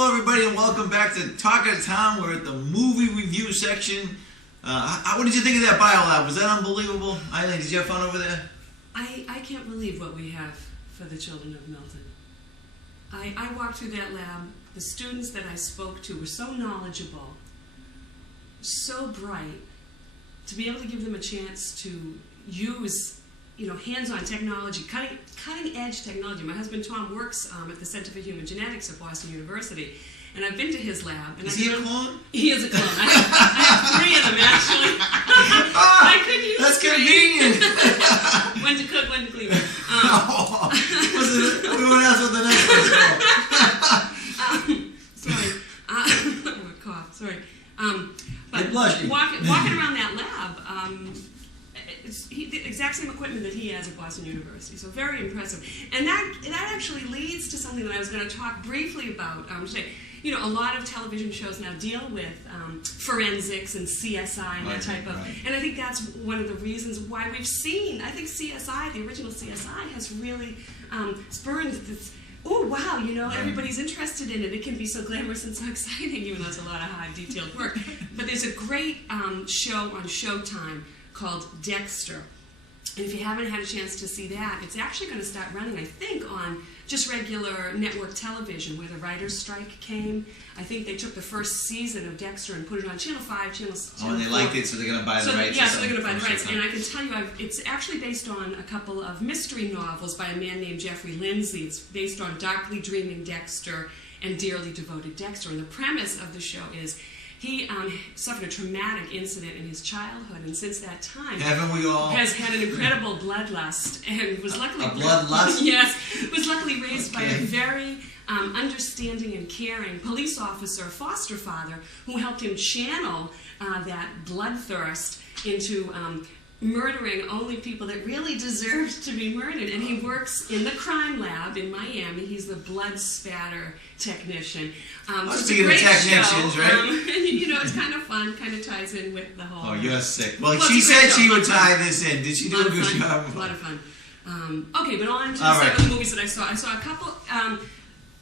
Hello, everybody, and welcome back to Talk of the Town. We're at the movie review section. What did you think of that biolab? Was that unbelievable? Eileen, did you have fun over there? I can't believe what we have for the children of Milton. I walked through that lab. The students that I spoke to were so knowledgeable, so bright. To be able to give them a chance to use, hands-on technology, cutting-edge technology. My husband Tom works at the Center for Human Genetics at Boston University, and I've been to his lab. And is he a clone? He is a clone. I have 3 of them, actually. I could use That's 3. convenient. When to cook, when to clean. Everyone else with the next one. Sorry. I have a cough. Sorry. But blushing. walking around that lab, it's the exact same equipment that he has at Boston University. So very impressive. And that actually leads to something that I was going to talk briefly about today. A lot of television shows now deal with forensics and CSI and that type of... Right. And I think that's one of the reasons why we've seen, I think CSI, the original CSI, has really spurred this... Oh, wow, everybody's interested in it. It can be so glamorous and so exciting, even though it's a lot of high, detailed work. But there's a great show on Showtime called Dexter. And if you haven't had a chance to see that, it's actually going to start running, I think, on just regular network television, where the writer's strike came. I think they took the first season of Dexter and put it on Channel 5, Channel 4. And they liked it, so they're going to buy the rights. Yeah, so they're going to buy the rights. And I can tell you, it's actually based on a couple of mystery novels by a man named Jeffrey Lindsay. It's based on Darkly Dreaming Dexter and Dearly Devoted Dexter. And the premise of the show is he suffered a traumatic incident in his childhood, and since that time, haven't we all? Has had an incredible bloodlust, and was luckily bloodlust. Yes, was luckily raised by a very understanding and caring police officer, foster father, who helped him channel that bloodthirst into murdering only people that really deserved to be murdered. And he works in the crime lab in Miami. He's the blood spatter technician. Speaking of technicians, show. right? It's kind of fun, kind of ties in with the whole... Oh, you're sick. Well, she said she would tie this in. Did she do a good job? A lot of fun. Okay, but on to some of the movies that I saw. I saw a couple...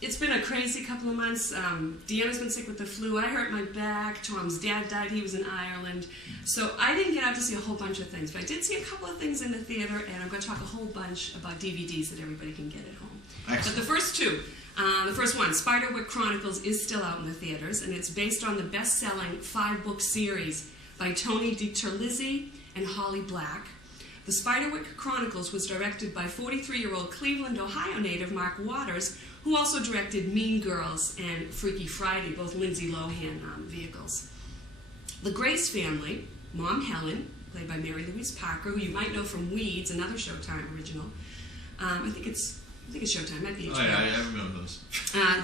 It's been a crazy couple of months. Deanna's been sick with the flu. I hurt my back. Tom's dad died. He was in Ireland. So I didn't get out to see a whole bunch of things. But I did see a couple of things in the theater, and I'm going to talk a whole bunch about DVDs that everybody can get at home. Excellent. But the first two, the first one, Spiderwick Chronicles, is still out in the theaters, and it's based on the best-selling 5-book series by Tony DiTerlizzi and Holly Black. The Spiderwick Chronicles was directed by 43-year-old Cleveland, Ohio native Mark Waters, who also directed Mean Girls and Freaky Friday, both Lindsay Lohan vehicles. The Grace family, Mom Helen, played by Mary Louise Parker, who you might know from Weeds, another Showtime original. I think it's Showtime, might be HBO. Oh yeah, I remember those.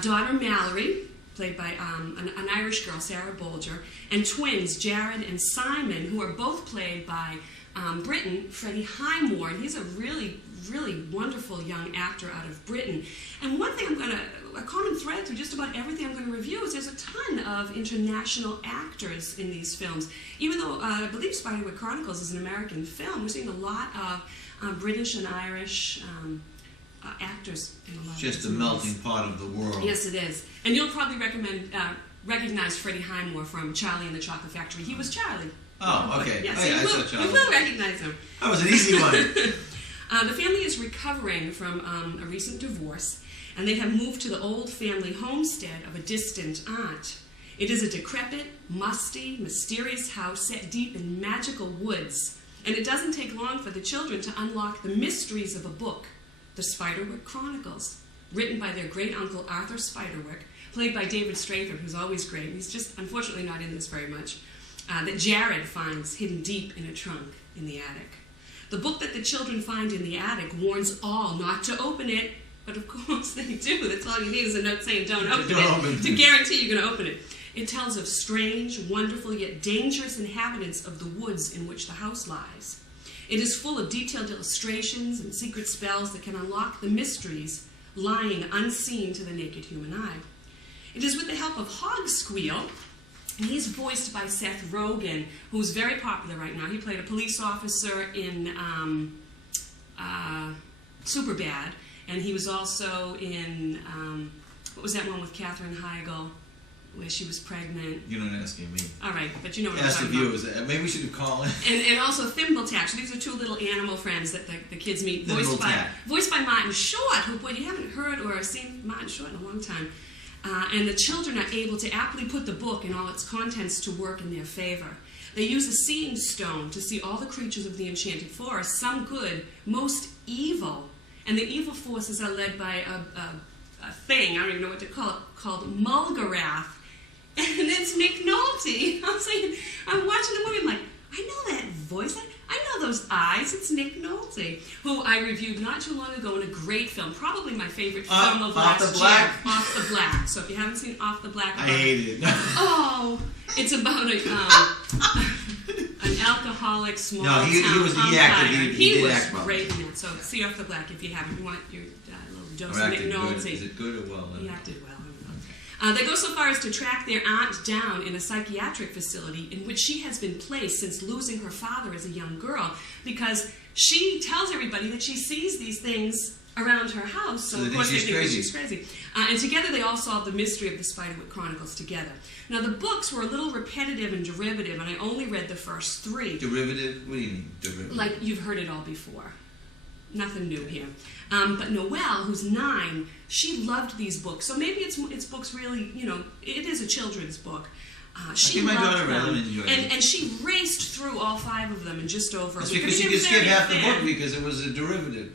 Daughter Mallory, played by an Irish girl, Sarah Bolger, and twins, Jared and Simon, who are both played by Britain, Freddie Highmore, and he's a really wonderful young actor out of Britain. And one thing a common thread through just about everything I'm going to review is there's a ton of international actors in these films. Even though I believe Spiderwick Chronicles is an American film, we're seeing a lot of British and Irish actors in a lot of these Just the melting pot of the world. Yes, it is. And you'll probably recognize Freddie Highmore from Charlie and the Chocolate Factory. He was Charlie. Oh, okay. Yes, I saw Charlie. you will recognize him. That was an easy one. The family is recovering from a recent divorce, and they have moved to the old family homestead of a distant aunt. It is a decrepit, musty, mysterious house set deep in magical woods, and it doesn't take long for the children to unlock the mysteries of a book, The Spiderwick Chronicles, written by their great-uncle Arthur Spiderwick, played by David Strathairn, who's always great. He's just unfortunately not in this very much. That Jared finds hidden deep in a trunk in the attic. The book that the children find in the attic warns all not to open it, but of course they do. That's all you need is a note saying don't open it to guarantee you're going to open it. It tells of strange, wonderful, yet dangerous inhabitants of the woods in which the house lies. It is full of detailed illustrations and secret spells that can unlock the mysteries lying unseen to the naked human eye. It is with the help of Hogsqueal, and he's voiced by Seth Rogen, who's very popular right now. He played a police officer in Superbad, and he was also in what was that one with Katherine Heigl, where she was pregnant? You're not asking me. All right, but you know what Ask I'm the talking about. viewers. Maybe we should have called in. And also Thimbletack. So these are two little animal friends that the kids meet, voiced by Martin Short, who, boy, you haven't heard or seen Martin Short in a long time. And the children are able to aptly put the book and all its contents to work in their favor. They use a seeing stone to see all the creatures of the enchanted forest, some good, most evil. And the evil forces are led by a thing, I don't even know what to call it, called Mulgarath. And it's Nick Nolte. I'm watching the movie, I'm like, I know that voice. I know those eyes. It's Nick Nolte, who I reviewed not too long ago in a great film, probably my favorite film of last year. Off the Black. So if you haven't seen Off the Black, I hate it. Oh, it's about an alcoholic small town he was the actor. He was act well. great in that. So see Off the Black if you haven't. You want your little dose Or of Nick acted Nolte. good. Is it good or well? He acted well. They go so far as to track their aunt down in a psychiatric facility in which she has been placed since losing her father as a young girl, because she tells everybody that she sees these things around her house, so of course they think that she's crazy. And together they all solve the mystery of the Spiderwick Chronicles together. Now the books were a little repetitive and derivative, and I only read the first 3. Derivative? What do you mean, derivative? Like you've heard it all before. Nothing new here. But Noelle, who's 9, she loved these books. So maybe it's books really, it is a children's book. She my loved daughter them. really enjoyed it. And she raced through all 5 of them in just over a week. Because she could skip half the book because it was a derivative.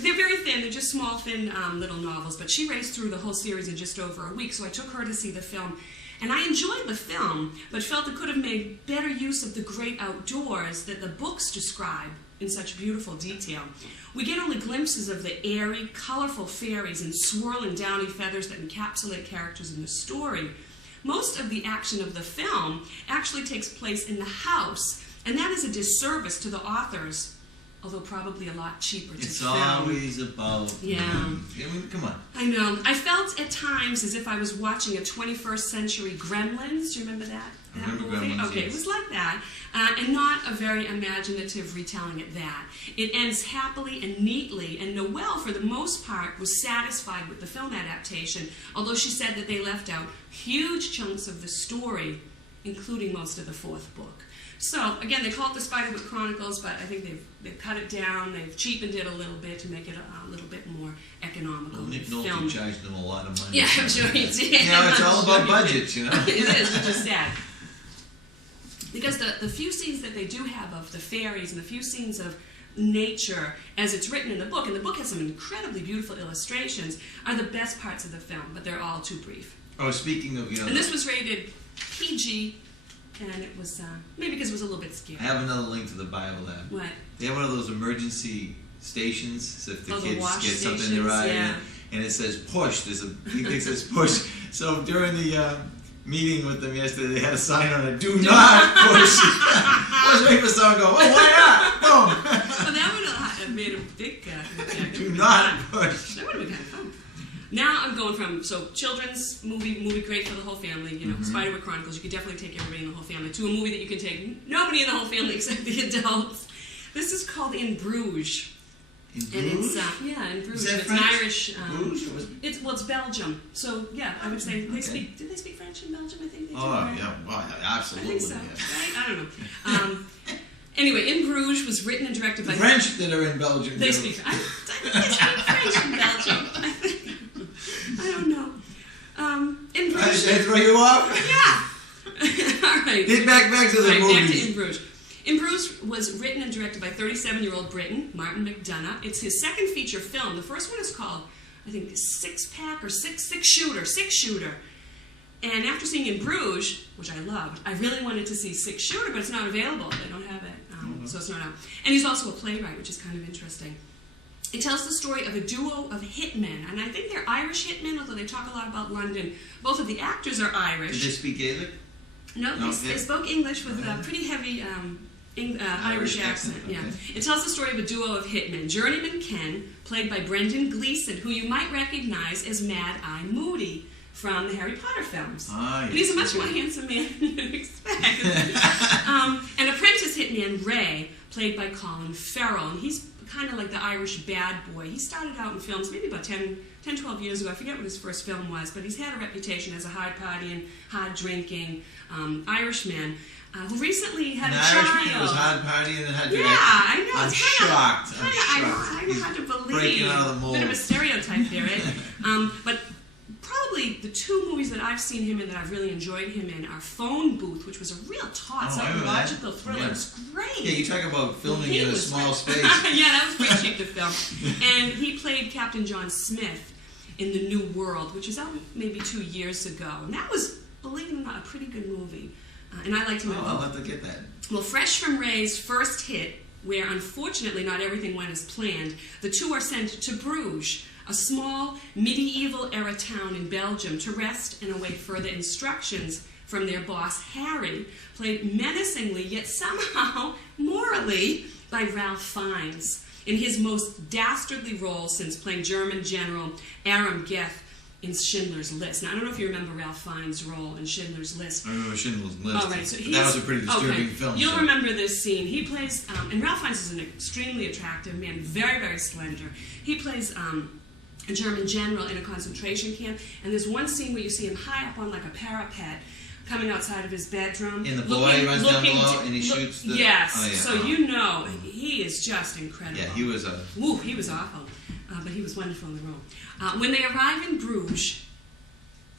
They're very thin. They're just small, thin little novels. But she raced through the whole series in just over a week. So I took her to see the film. And I enjoyed the film, but felt it could have made better use of the great outdoors that the books describe in such beautiful detail. We get only glimpses of the airy, colorful fairies and swirling downy feathers that encapsulate characters in the story. Most of the action of the film actually takes place in the house, and that is a disservice to the authors, although probably a lot cheaper to film. It's always about... Yeah. Come on. I know. I felt at times as if I was watching a 21st century Gremlins. Do you remember that? I remember Gremlins, Okay, yes. It was like that. And not a very imaginative retelling at that. It ends happily and neatly, and Noelle, for the most part, was satisfied with the film adaptation, although she said that they left out huge chunks of the story, including most of the 4th book. So, again, they call it the Spiderwick Chronicles, but I think they've cut it down, they've cheapened it a little bit to make it a little bit more economical. Well, Nick Nolte charged them a lot of money. Yeah, I'm sure he did. It's all about budgets, It is, which is sad. Because the few scenes that they do have of the fairies and the few scenes of nature as it's written in the book, and the book has some incredibly beautiful illustrations, are the best parts of the film, but they're all too brief. Oh, speaking of... And this was rated PG, and it was, maybe because it was a little bit scary. I have another link to the BioLab. What? They have one of those emergency stations, so if the kids get something stations, in their eye, yeah. and it says push, there's a big thing that says push. So during the meeting with them yesterday, they had a sign on it, do not push. I was waiting for someone to go, oh, why not? Boom. Well, that would have made a big impact. Do not push. That would have been kind of fun. Now I'm going from, children's movie great for the whole family, Spiderwick Chronicles, you could definitely take everybody in the whole family, to a movie that you can take nobody in the whole family except the adults. This is called In Bruges. In Bruges? And it's, in Bruges. Is that It's French? an Irish... Bruges? It's Belgium. So, yeah, I would say, do they speak French in Belgium? I think they do. Oh, right? yeah, well, absolutely. I think so, yeah. right? I don't know. Anyway, In Bruges was written and directed by... The French that are in Belgium. They speak French in Belgium. I don't know. In Bruges... Did I throw you off? Yeah. All right. Get back to the movies. Back to In Bruges. In Bruges was written and directed by 37-year-old Briton, Martin McDonagh. It's his second feature film. The first one is called, I think, Six Shooter. And after seeing In Bruges, which I loved, I really wanted to see Six Shooter, but it's not available. They don't have it, so it's not out. And he's also a playwright, which is kind of interesting. It tells the story of a duo of hitmen, and I think they're Irish hitmen, although they talk a lot about London. Both of the actors are Irish. Did they speak Gaelic? No, they spoke English with a pretty heavy Irish accent. Okay. Yeah, it tells the story of a duo of hitmen. Journeyman Ken, played by Brendan Gleeson, who you might recognize as Mad Eye Moody from the Harry Potter films. Yes. And he's a much more handsome man than you'd expect. An apprentice hitman, Ray, played by Colin Farrell, and he's kind of like the Irish bad boy. He started out in films maybe about 10, 12 years ago. I forget what his first film was, but he's had a reputation as a hard partying, hard drinking Irishman who recently had a child. Irishman was hard partying and had Yeah, I know. I'm It's shocked. I'm He's hard to believe. breaking out of the mold. Bit of a stereotype there, eh? But probably the two movies that I've seen him in that I've really enjoyed him in are Phone Booth, which was a real taut, psychological thriller. It was great. Yeah, you talk about filming in a small space. Yeah, that was pretty cheap to film. And he played Captain John Smith in The New World, which was out maybe 2 years ago. And that was, believe it or not, a pretty good movie. And I liked him. Oh, I'll have to get that. Well, fresh from Ray's first hit, where unfortunately not everything went as planned, the two are sent to Bruges, a small medieval-era town in Belgium, to rest and await further instructions from their boss, Harry, played menacingly yet somehow morally by Ralph Fiennes, in his most dastardly role since playing German General Aram Geth in Schindler's List. Now, I don't know if you remember Ralph Fiennes' role in Schindler's List. I remember Schindler's List. Oh, right. So that was a pretty disturbing film. You'll remember this scene. He plays, and Ralph Fiennes is an extremely attractive man, very, very slender. He plays a German general in a concentration camp, and there's one scene where you see him high up on like a parapet, coming outside of his bedroom. And the boy runs down below and he shoots the... Yes. Oh, yeah. So you know, he is just incredible. Yeah, he was a... Ooh, he was awful. But he was wonderful in the role. When they arrive in Bruges,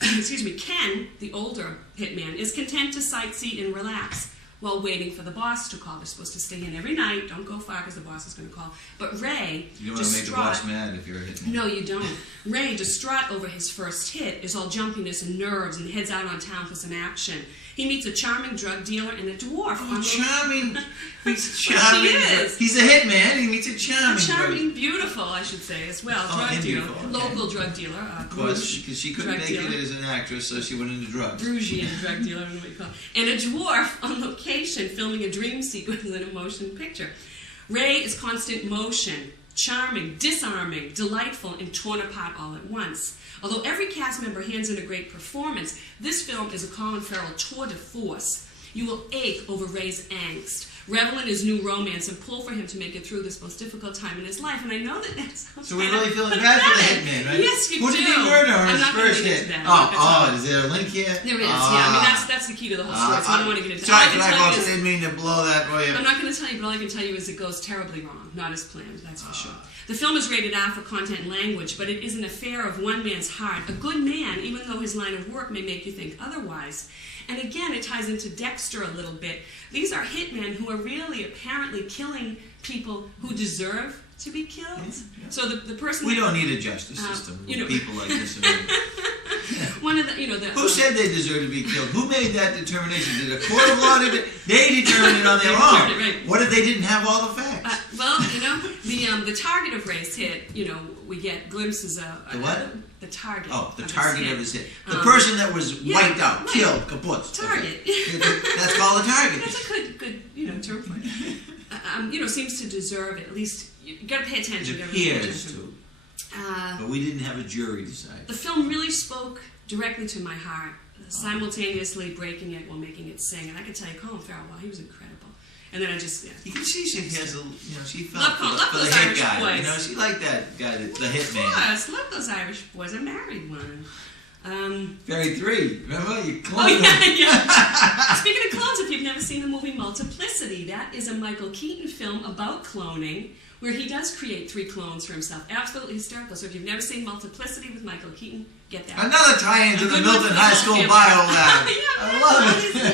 excuse me, Ken, the older hitman, is content to sightsee and relax while waiting for the boss to call. They're supposed to stay in every night. Don't go far because the boss is going to call. But Ray, you don't want to make the boss mad if you're a hitman. No, you don't. Ray, distraught over his first hit, is all jumpiness and nerves and heads out on town for some action. He meets a charming drug dealer and a dwarf. Oh, charming. He's charming. She is. He's a hitman and he meets a charming. Charming, beautiful, I should say, as well. Drug dealer. Beautiful. Okay. Local drug dealer. Of course, because she couldn't make it as an actress, so she went into drugs. Brugian drug dealer, I don't know what you call it. And a dwarf on location filming a dream sequence in a motion picture. Ray is constant motion, charming, disarming, delightful, and torn apart all at once. Although every cast member hands in a great performance, this film is a Colin Farrell tour de force. You will ache over Ray's angst, revel in his new romance, and pull for him to make it through this most difficult time in his life. And I know that sounds so we're really feeling bad for the hitman, right? Yes, you do. Who did he murder on his first hit? Is there a link here? There is, yeah. I mean, that's the key to the whole story, so I don't want to get into it. I didn't mean to blow that way. I'm not going to tell you, but all I can tell you is it goes terribly wrong. Not as planned, that's for sure. The film is rated R for content and language, but it is an affair of one man's heart. A good man, even though his line of work may make you think otherwise. And again, it ties into Dexter a little bit. These are hitmen who are really apparently killing people who deserve to be killed. Yeah. So the person... We don't need a justice system with people like this. One of the, who said they deserve to be killed? Who made that determination? Did a court of law? They determined it on their own. Right. What if they didn't have all the facts? The target of Ray's hit, we get glimpses of... The what? The target. Oh, the target of his hit. The person that was wiped out, killed, kaput. Target. That's called a target. That's a good term for it. Seems to deserve it. At least, you got to pay attention. It appears to. But we didn't have a jury decide. The film really spoke directly to my heart, simultaneously breaking it while making it sing. And I can tell you, Colin Farrell, he was incredible. And then I just, You can see she has she felt for the hit guy. Boys. She liked that guy, the hitman. Of course, love those Irish boys. I married one. Fairy 3, remember? You cloned yeah. Speaking of clones, if you've never seen the movie Multiplicity, that is a Michael Keaton film about cloning, where he does create 3 clones for himself. Absolutely hysterical. So if you've never seen Multiplicity with Michael Keaton, get that. Another tie-in to the Milton High School Bio Lab. I love it.